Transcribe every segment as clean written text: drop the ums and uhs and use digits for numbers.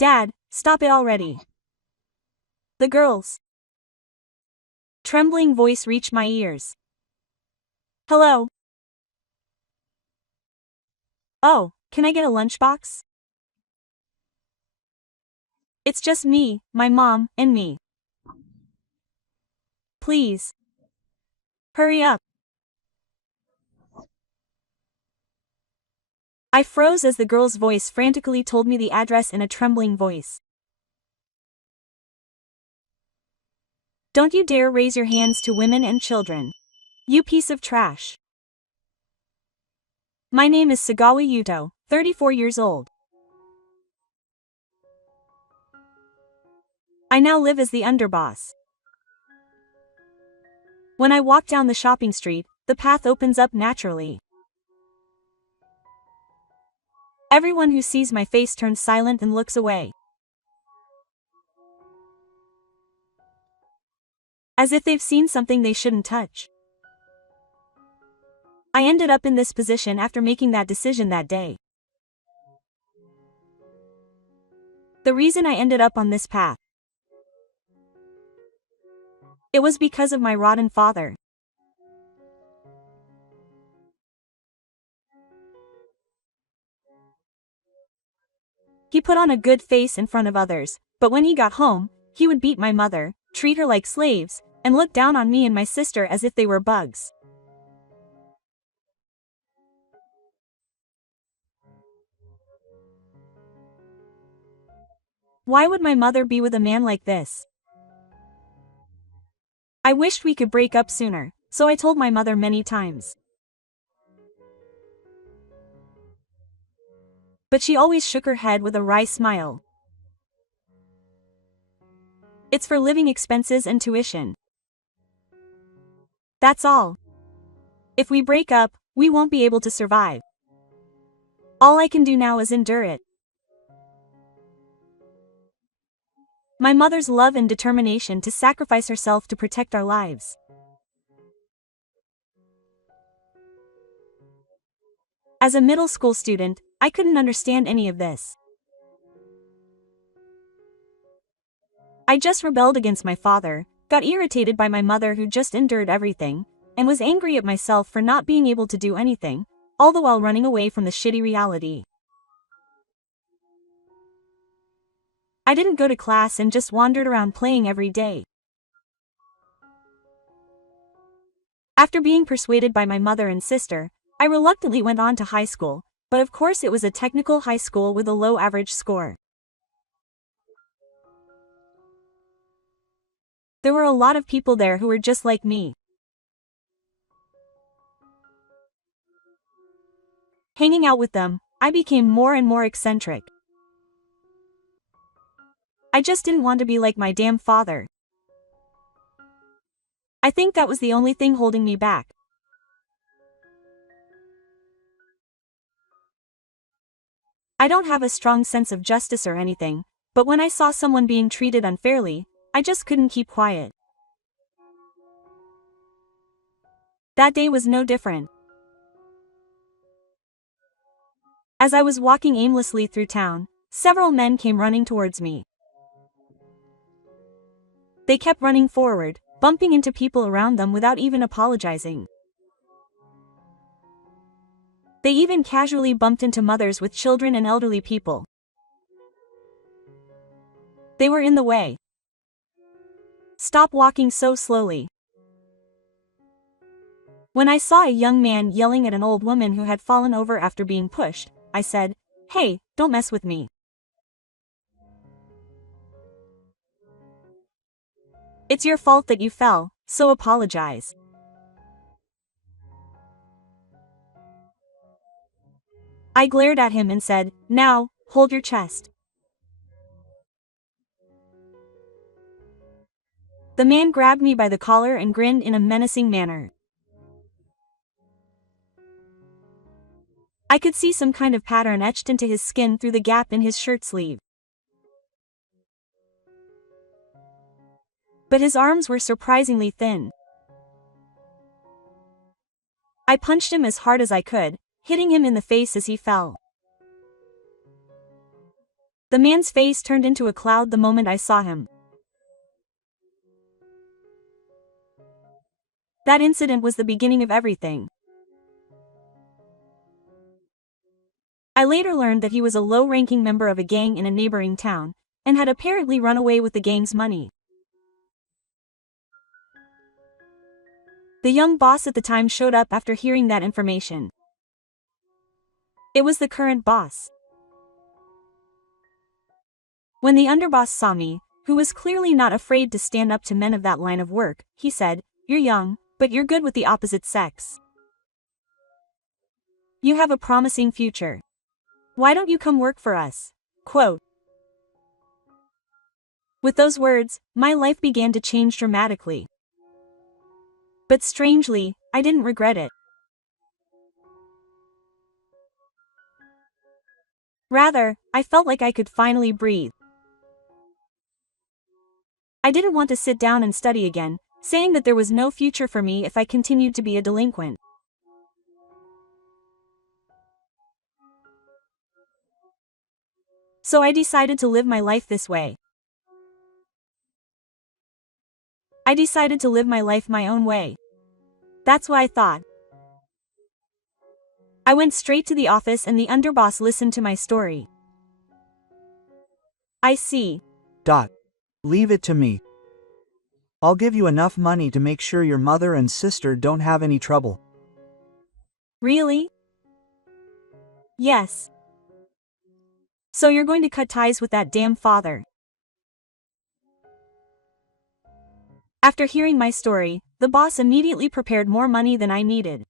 Dad, stop it already. The girl's trembling voice reached my ears. Hello? Oh, can I get a lunchbox? It's just me, my mom, and me. Please. Hurry up. I froze as the girl's voice frantically told me the address in a trembling voice. Don't you dare raise your hands to women and children. You piece of trash. My name is Sagawa Yuto, 34 years old. I now live as the underboss. When I walk down the shopping street, the path opens up naturally. Everyone who sees my face turns silent and looks away, as if they've seen something they shouldn't touch. I ended up in this position after making that decision that day. The reason I ended up on this path, it was because of my rotten father. He put on a good face in front of others, but when he got home, he would beat my mother, treat her like slaves, and look down on me and my sister as if they were bugs. Why would my mother be with a man like this? I wished we could break up sooner, so I told my mother many times. But she always shook her head with a wry smile. It's for living expenses and tuition. That's all. If we break up, we won't be able to survive. All I can do now is endure it. My mother's love and determination to sacrifice herself to protect our lives. As a middle school student, I couldn't understand any of this. I just rebelled against my father, got irritated by my mother who just endured everything, and was angry at myself for not being able to do anything, all the while running away from the shitty reality. I didn't go to class and just wandered around playing every day. After being persuaded by my mother and sister, I reluctantly went on to high school, but of course it was a technical high school with a low average score. There were a lot of people there who were just like me. Hanging out with them, I became more and more eccentric. I just didn't want to be like my damn father. I think that was the only thing holding me back. I don't have a strong sense of justice or anything, but when I saw someone being treated unfairly, I just couldn't keep quiet. That day was no different. As I was walking aimlessly through town, several men came running towards me. They kept running forward, bumping into people around them without even apologizing. They even casually bumped into mothers with children and elderly people. They were in the way. Stop walking so slowly. When I saw a young man yelling at an old woman who had fallen over after being pushed, I said, "Hey, don't mess with me." It's your fault that you fell, so apologize. I glared at him and said, "Now, hold your chest." The man grabbed me by the collar and grinned in a menacing manner. I could see some kind of pattern etched into his skin through the gap in his shirt sleeve. But his arms were surprisingly thin. I punched him as hard as I could, hitting him in the face as he fell. The man's face turned into a cloud the moment I saw him. That incident was the beginning of everything. I later learned that he was a low-ranking member of a gang in a neighboring town, and had apparently run away with the gang's money. The young boss at the time showed up after hearing that information. It was the current boss. When the underboss saw me, who was clearly not afraid to stand up to men of that line of work, he said, "You're young, but you're good with the opposite sex. You have a promising future. Why don't you come work for us?" Quote. With those words, my life began to change dramatically. But strangely, I didn't regret it. Rather, I felt like I could finally breathe. I didn't want to sit down and study again, saying that there was no future for me if I continued to be a delinquent. So I decided to live my life this way. I decided to live my life my own way. That's what I thought. I went straight to the office and the underboss listened to my story. "I see. Leave it to me. I'll give you enough money to make sure your mother and sister don't have any trouble." Really? Yes. So you're going to cut ties with that damn father. After hearing my story, the boss immediately prepared more money than I needed.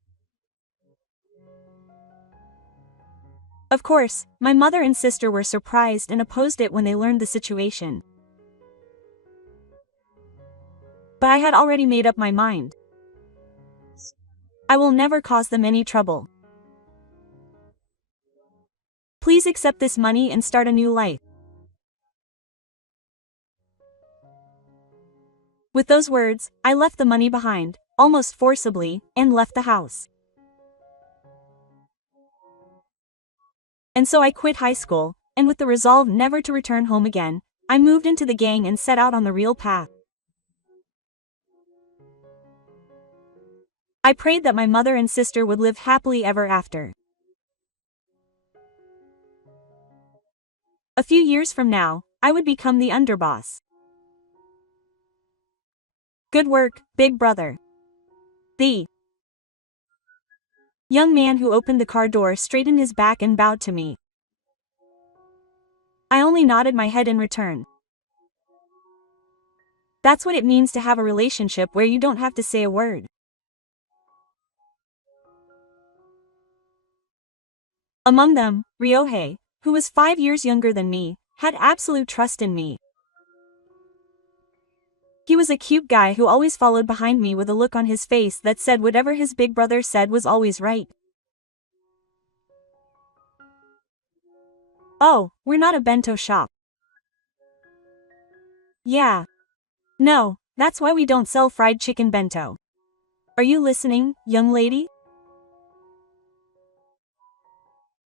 Of course, my mother and sister were surprised and opposed it when they learned the situation. But I had already made up my mind. I will never cause them any trouble. Please accept this money and start a new life. With those words, I left the money behind, almost forcibly, and left the house. And so I quit high school, and with the resolve never to return home again, I moved into the gang and set out on the real path. I prayed that my mother and sister would live happily ever after. A few years from now, I would become the underboss. Good work, big brother. The young man who opened the car door straightened his back and bowed to me. I only nodded my head in return. That's what it means to have a relationship where you don't have to say a word. Among them, Ryohei, who was 5 years younger than me, had absolute trust in me. He was a cute guy who always followed behind me with a look on his face that said whatever his big brother said was always right. "Oh, we're not a bento shop." "Yeah. No, that's why we don't sell fried chicken bento. Are you listening, young lady?"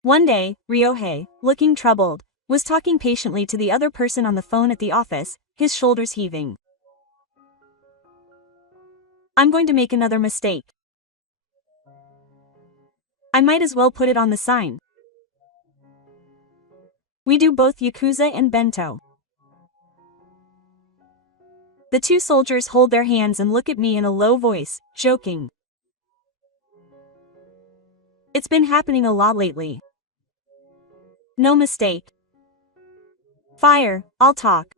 One day, Ryohei, looking troubled, was talking patiently to the other person on the phone at the office, his shoulders heaving. "I'm going to make another mistake. I might as well put it on the sign. We do both yakuza and bento." The two soldiers hold their hands and look at me in a low voice, joking. It's been happening a lot lately. No mistake. Fire, I'll talk.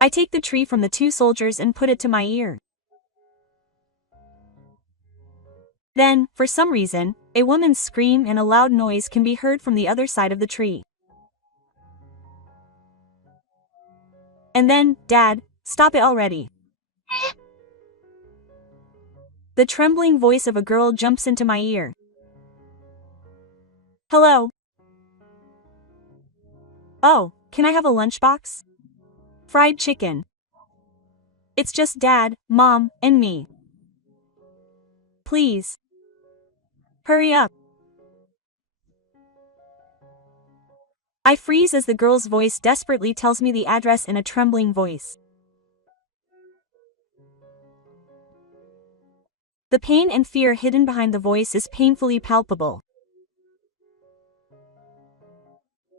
I take the tree from the two soldiers and put it to my ear. Then, for some reason, a woman's scream and a loud noise can be heard from the other side of the tree. And then, "Dad, stop it already." The trembling voice of a girl jumps into my ear. "Hello. Oh, can I have a lunchbox? Fried chicken. It's just Dad, Mom, and me. Please. Hurry up." I freeze as the girl's voice desperately tells me the address in a trembling voice. The pain and fear hidden behind the voice is painfully palpable.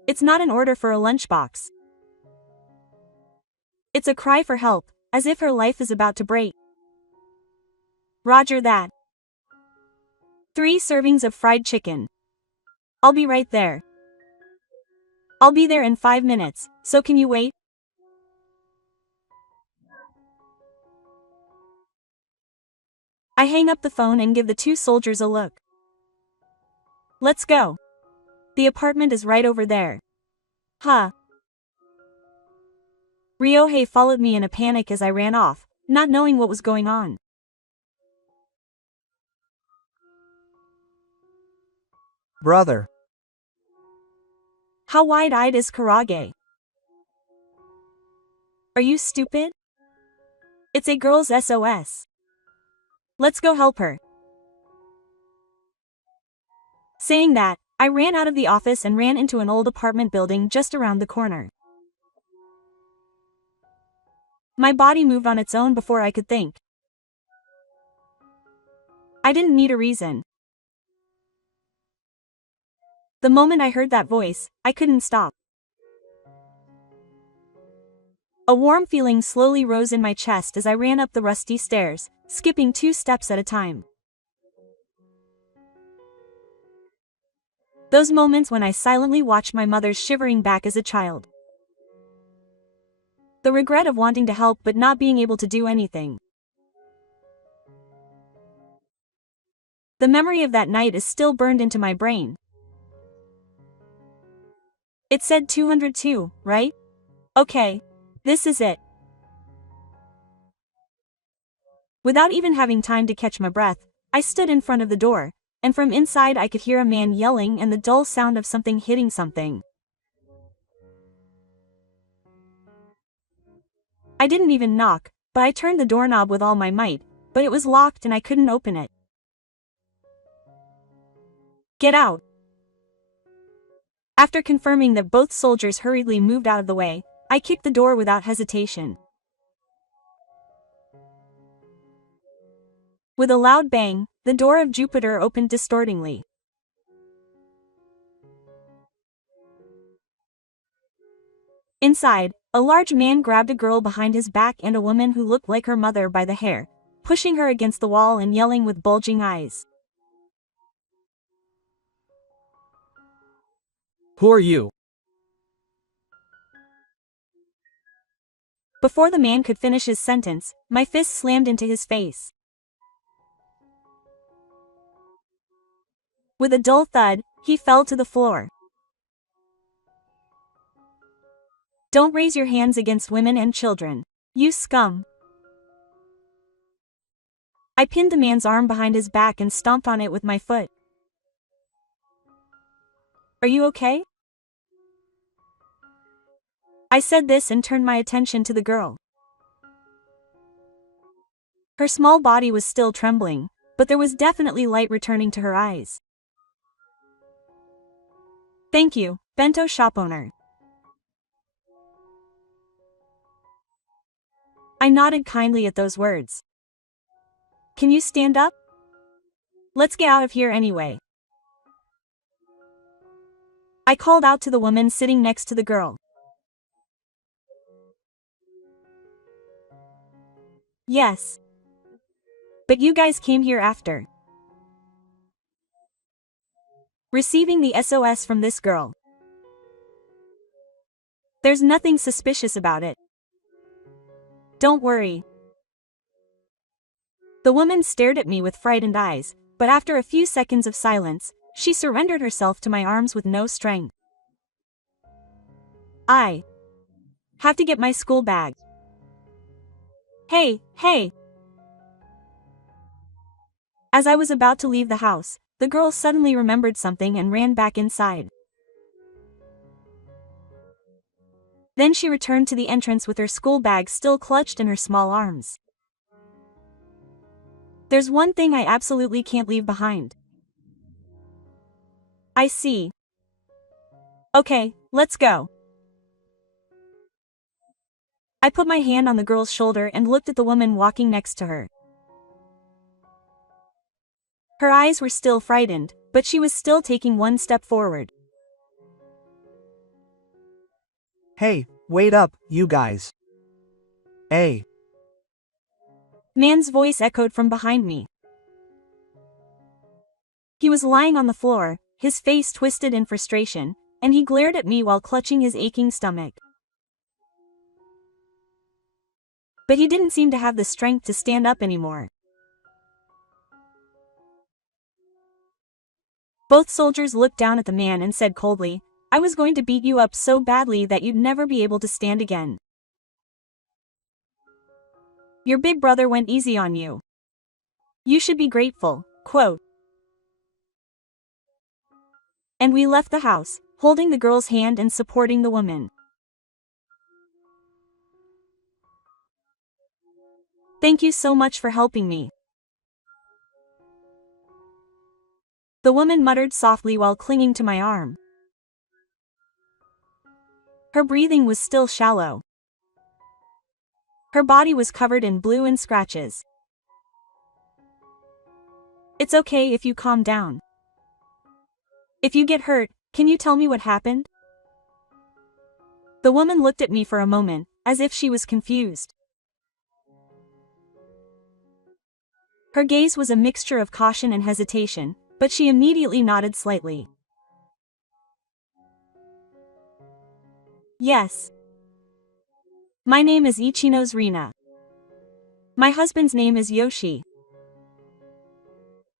It's not an order for a lunchbox. It's a cry for help, as if her life is about to break. Roger that. 3 servings of fried chicken. I'll be right there. I'll be there in 5 minutes, so can you wait? I hang up the phone and give the 2 soldiers a look. Let's go. The apartment is right over there. Huh. Ryohei followed me in a panic as I ran off, not knowing what was going on. Brother. How wide-eyed is Karage? Are you stupid? It's a girl's SOS. Let's go help her. Saying that, I ran out of the office and ran into an old apartment building just around the corner. My body moved on its own before I could think. I didn't need a reason. The moment I heard that voice, I couldn't stop. A warm feeling slowly rose in my chest as I ran up the rusty stairs, skipping 2 steps at a time. Those moments when I silently watched my mother's shivering back as a child. The regret of wanting to help but not being able to do anything. The memory of that night is still burned into my brain. It said 202, right? Okay. This is it. Without even having time to catch my breath, I stood in front of the door, and from inside I could hear a man yelling and the dull sound of something hitting something. I didn't even knock, but I turned the doorknob with all my might, but it was locked and I couldn't open it. Get out! After confirming that both soldiers hurriedly moved out of the way, I kicked the door without hesitation. With a loud bang, the door of Jupiter opened distortingly. Inside, a large man grabbed a girl behind his back and a woman who looked like her mother by the hair, pushing her against the wall and yelling with bulging eyes. Who are you? Before the man could finish his sentence, my fist slammed into his face. With a dull thud, he fell to the floor. Don't raise your hands against women and children, you scum. I pinned the man's arm behind his back and stomped on it with my foot. Are you okay? I said this and turned my attention to the girl. Her small body was still trembling, but there was definitely light returning to her eyes. Thank you, bento shop owner. I nodded kindly at those words. Can you stand up? Let's get out of here anyway. I called out to the woman sitting next to the girl. Yes. But you guys came here after receiving the SOS from this girl. There's nothing suspicious about it. Don't worry. The woman stared at me with frightened eyes, but after a few seconds of silence, she surrendered herself to my arms with no strength. I have to get my school bag. Hey, hey! As I was about to leave the house, the girl suddenly remembered something and ran back inside. Then she returned to the entrance with her school bag still clutched in her small arms. There's one thing I absolutely can't leave behind. I see. Okay, let's go. I put my hand on the girl's shoulder and looked at the woman walking next to her. Her eyes were still frightened, but she was still taking one step forward. Hey, wait up, you guys. Hey. Man's voice echoed from behind me. He was lying on the floor, his face twisted in frustration, and he glared at me while clutching his aching stomach. But he didn't seem to have the strength to stand up anymore. Both soldiers looked down at the man and said coldly, "I was going to beat you up so badly that you'd never be able to stand again. Your big brother went easy on you. You should be grateful," quote. And we left the house, holding the girl's hand and supporting the woman. "Thank you so much for helping me," the woman muttered softly while clinging to my arm. Her breathing was still shallow. Her body was covered in blue and scratches. "It's okay if you calm down. If you get hurt, can you tell me what happened?" The woman looked at me for a moment, as if she was confused. Her gaze was a mixture of caution and hesitation, but she immediately nodded slightly. "Yes. My name is Ichino's Rina. My husband's name is Yoshi.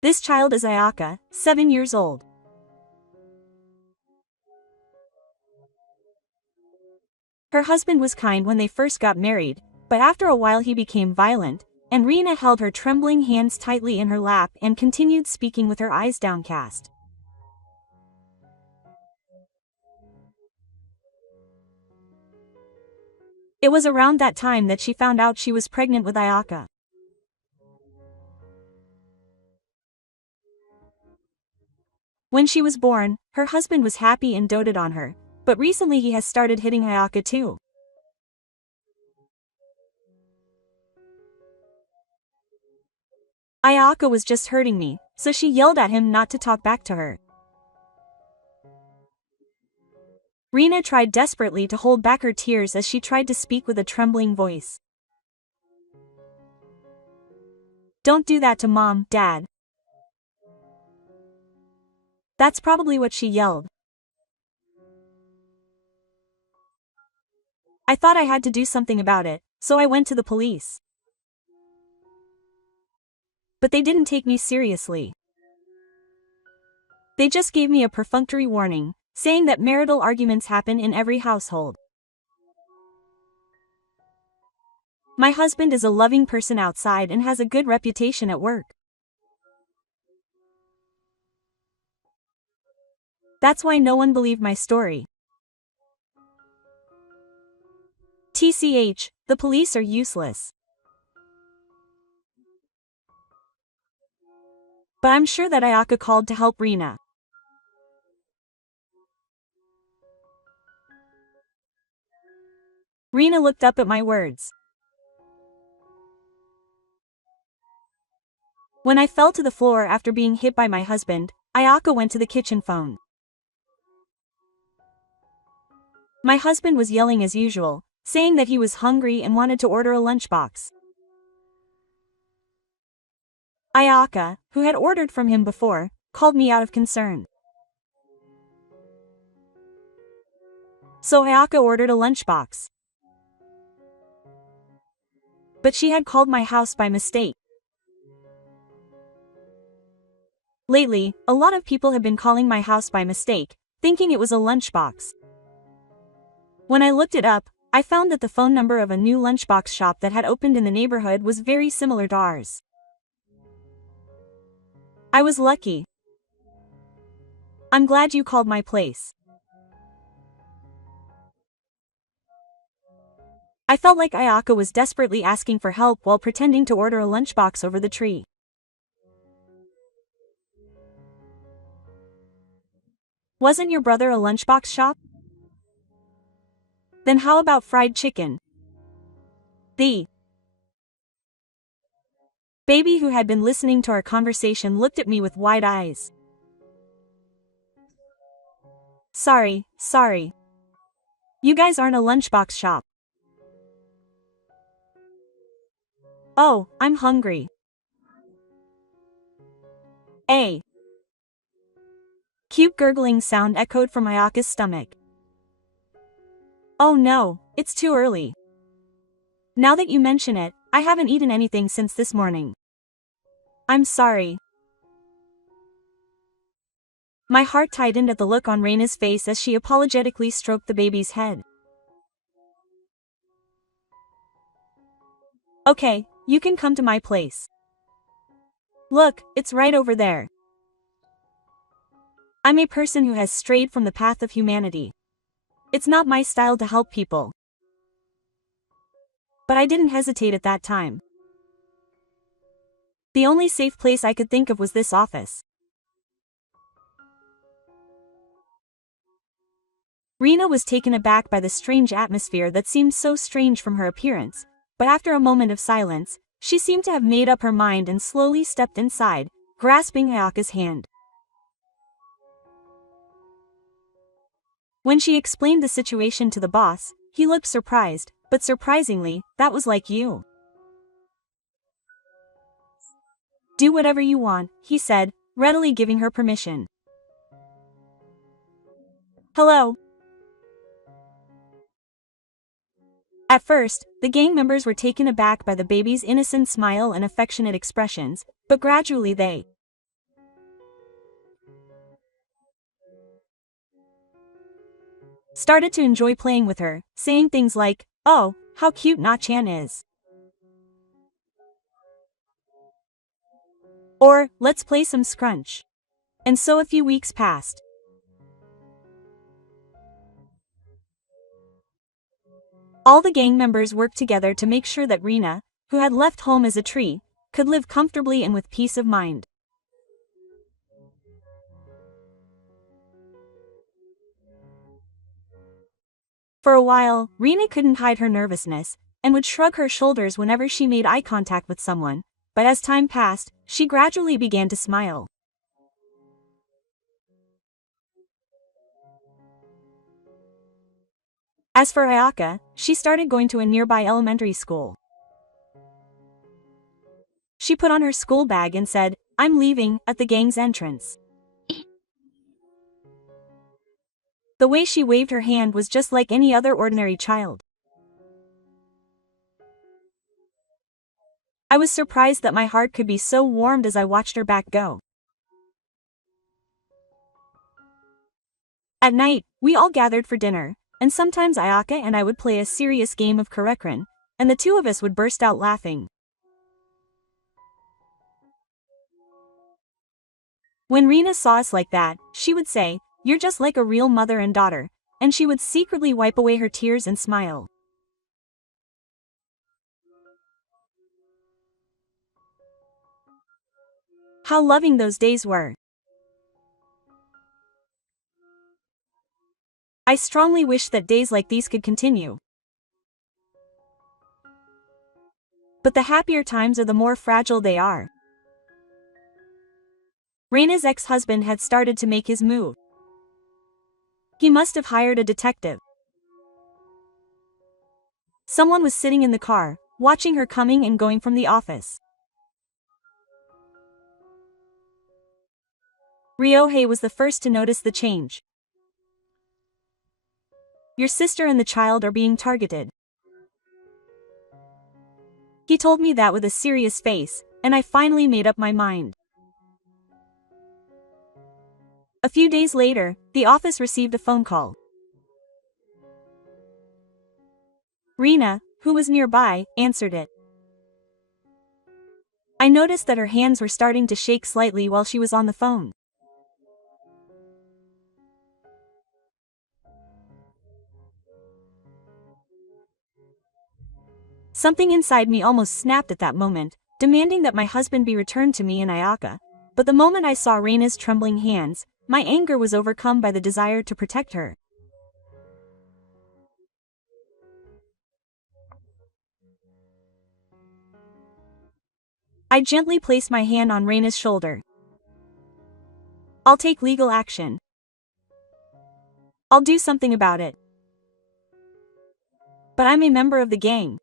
This child is Ayaka, 7 years old." Her husband was kind when they first got married, but after a while he became violent, and Rina held her trembling hands tightly in her lap and continued speaking with her eyes downcast. It was around that time that she found out she was pregnant with Ayaka. When she was born, her husband was happy and doted on her, but recently he has started hitting Ayaka too. Ayaka was just hurting me, so she yelled at him not to talk back to her. Rina tried desperately to hold back her tears as she tried to speak with a trembling voice. "Don't do that to Mom, Dad." That's probably what she yelled. I thought I had to do something about it, so I went to the police. But they didn't take me seriously. They just gave me a perfunctory warning, saying that marital arguments happen in every household. My husband is a loving person outside and has a good reputation at work. That's why no one believed my story. TCH, the police are useless. But I'm sure that Ayaka called to help Rina. Rina looked up at my words. When I fell to the floor after being hit by my husband, Ayaka went to the kitchen phone. My husband was yelling as usual, saying that he was hungry and wanted to order a lunchbox. Ayaka, who had ordered from him before, called me out of concern. So Ayaka ordered a lunchbox. But she had called my house by mistake. Lately, a lot of people have been calling my house by mistake, thinking it was a lunchbox. When I looked it up, I found that the phone number of a new lunchbox shop that had opened in the neighborhood was very similar to ours. I was lucky. I'm glad you called my place. I felt like Ayaka was desperately asking for help while pretending to order a lunchbox over the tree. Wasn't your brother a lunchbox shop? Then how about fried chicken? The baby, who had been listening to our conversation, looked at me with wide eyes. Sorry. You guys aren't a lunchbox shop. Oh, I'm hungry. A cute gurgling sound echoed from Ayaka's stomach. Oh no, it's too early. Now that you mention it, I haven't eaten anything since this morning. I'm sorry. My heart tightened at the look on Reina's face as she apologetically stroked the baby's head. Okay, you can come to my place. Look, it's right over there. I'm a person who has strayed from the path of humanity. It's not my style to help people. But I didn't hesitate at that time. The only safe place I could think of was this office. Reina was taken aback by the strange atmosphere that seemed so strange from her appearance, but after a moment of silence, she seemed to have made up her mind and slowly stepped inside, grasping Ayaka's hand. When she explained the situation to the boss, he looked surprised, but surprisingly, that was like you. Do whatever you want, he said, readily giving her permission. Hello. At first, the gang members were taken aback by the baby's innocent smile and affectionate expressions, but gradually they started to enjoy playing with her, saying things like, "Oh, how cute Na-chan is." Or, "Let's play some scrunch." And so a few weeks passed. All the gang members worked together to make sure that Reina, who had left home as a tree, could live comfortably and with peace of mind. For a while, Reina couldn't hide her nervousness, and would shrug her shoulders whenever she made eye contact with someone, but as time passed, she gradually began to smile. As for Ayaka, she started going to a nearby elementary school. She put on her school bag and said, "I'm leaving," at the gang's entrance. The way she waved her hand was just like any other ordinary child. I was surprised that my heart could be so warmed as I watched her back go. At night, we all gathered for dinner, and sometimes Ayaka and I would play a serious game of Karekran, and the two of us would burst out laughing. When Reina saw us like that, she would say, "You're just like a real mother and daughter," and she would secretly wipe away her tears and smile. How loving those days were. I strongly wish that days like these could continue. But the happier times are the more fragile they are. Reina's ex-husband had started to make his move. He must have hired a detective. Someone was sitting in the car, watching her coming and going from the office. Ryohei was the first to notice the change. "Your sister and the child are being targeted." He told me that with a serious face, and I finally made up my mind. A few days later, the office received a phone call. Reina, who was nearby, answered it. I noticed that her hands were starting to shake slightly while she was on the phone. Something inside me almost snapped at that moment, demanding that my husband be returned to me and Ayaka, but the moment I saw Reina's trembling hands, my anger was overcome by the desire to protect her. I gently placed my hand on Reina's shoulder. I'll take legal action. I'll do something about it. But I'm a member of the gang.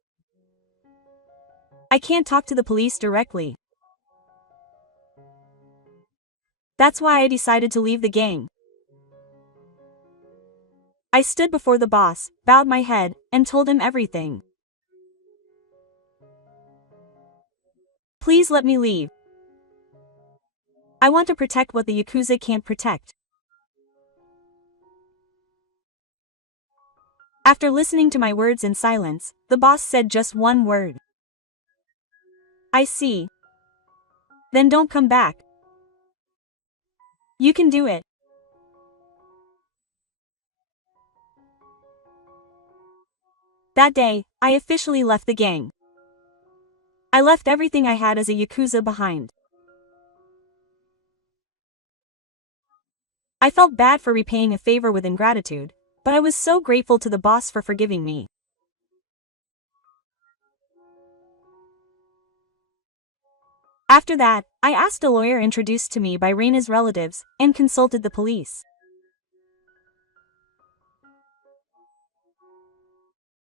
I can't talk to the police directly. That's why I decided to leave the gang. I stood before the boss, bowed my head, and told him everything. Please let me leave. I want to protect what the Yakuza can't protect. After listening to my words in silence, the boss said just one word. I see. Then don't come back. You can do it. That day, I officially left the gang. I left everything I had as a Yakuza behind. I felt bad for repaying a favor with ingratitude, but I was so grateful to the boss for forgiving me. After that, I asked a lawyer introduced to me by Reina's relatives, and consulted the police.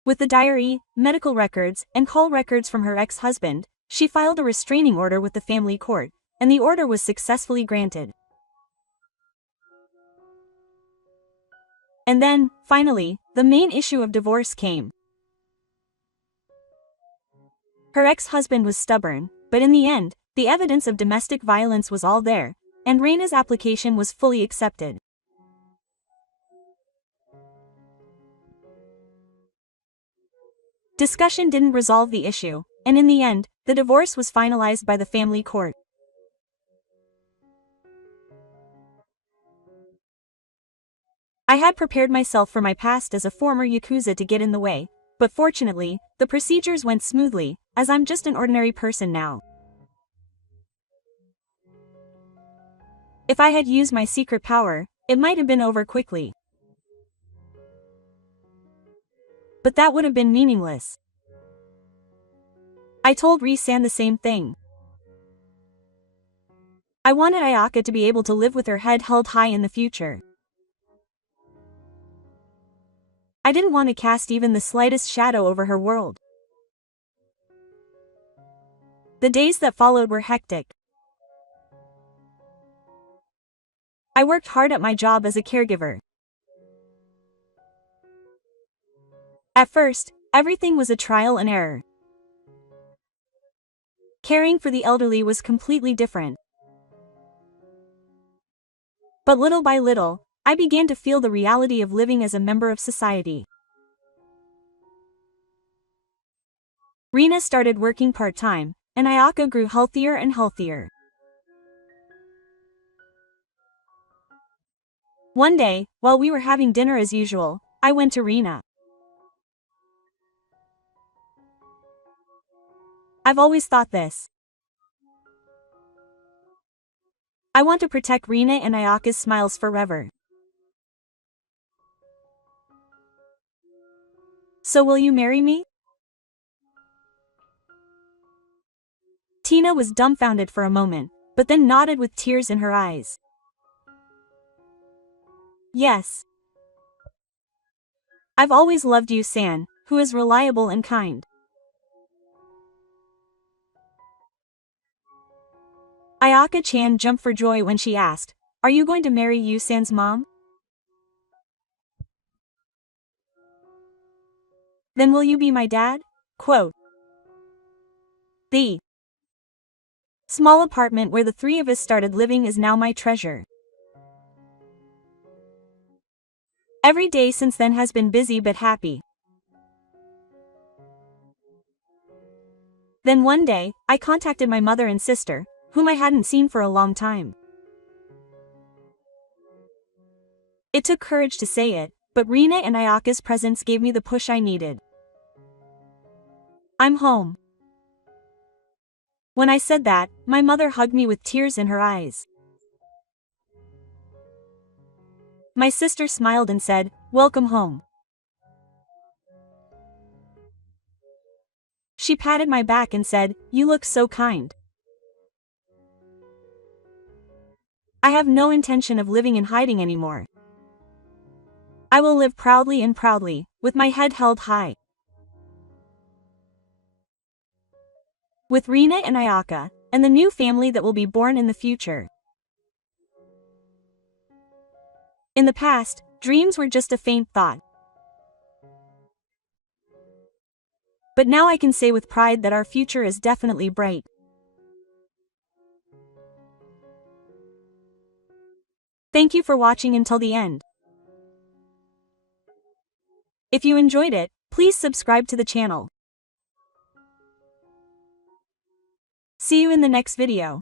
With the diary, medical records, and call records from her ex-husband, she filed a restraining order with the family court, and the order was successfully granted. And then, finally, the main issue of divorce came. Her ex-husband was stubborn, but in the end, the evidence of domestic violence was all there, and Reina's application was fully accepted. Discussion didn't resolve the issue, and in the end, the divorce was finalized by the family court. I had prepared myself for my past as a former Yakuza to get in the way, but fortunately, the procedures went smoothly, as I'm just an ordinary person now. If I had used my secret power, it might have been over quickly. But that would have been meaningless. I told Ri-san the same thing. I wanted Ayaka to be able to live with her head held high in the future. I didn't want to cast even the slightest shadow over her world. The days that followed were hectic. I worked hard at my job as a caregiver. At first, everything was a trial and error. Caring for the elderly was completely different. But little by little, I began to feel the reality of living as a member of society. Rina started working part-time, and Ayaka grew healthier and healthier. One day, while we were having dinner as usual, I went to Rina. I've always thought this. I want to protect Rina and Ayaka's smiles forever. So will you marry me? Tina was dumbfounded for a moment, but then nodded with tears in her eyes. Yes. I've always loved you, San, who is reliable and kind. Ayaka-chan jumped for joy when she asked, "Are you going to marry Yu-san's mom?" Then will you be my dad? Quote. The small apartment where the three of us started living is now my treasure. Every day since then has been busy but happy. Then one day, I contacted my mother and sister, whom I hadn't seen for a long time. It took courage to say it, but Rina and Ayaka's presence gave me the push I needed. I'm home. When I said that, my mother hugged me with tears in her eyes. My sister smiled and said, "Welcome home." She patted my back and said, "You look so kind." I have no intention of living in hiding anymore. I will live proudly and proudly, with my head held high. With Rina and Ayaka, and the new family that will be born in the future. In the past, dreams were just a faint thought. But now I can say with pride that our future is definitely bright. Thank you for watching until the end. If you enjoyed it, please subscribe to the channel. See you in the next video.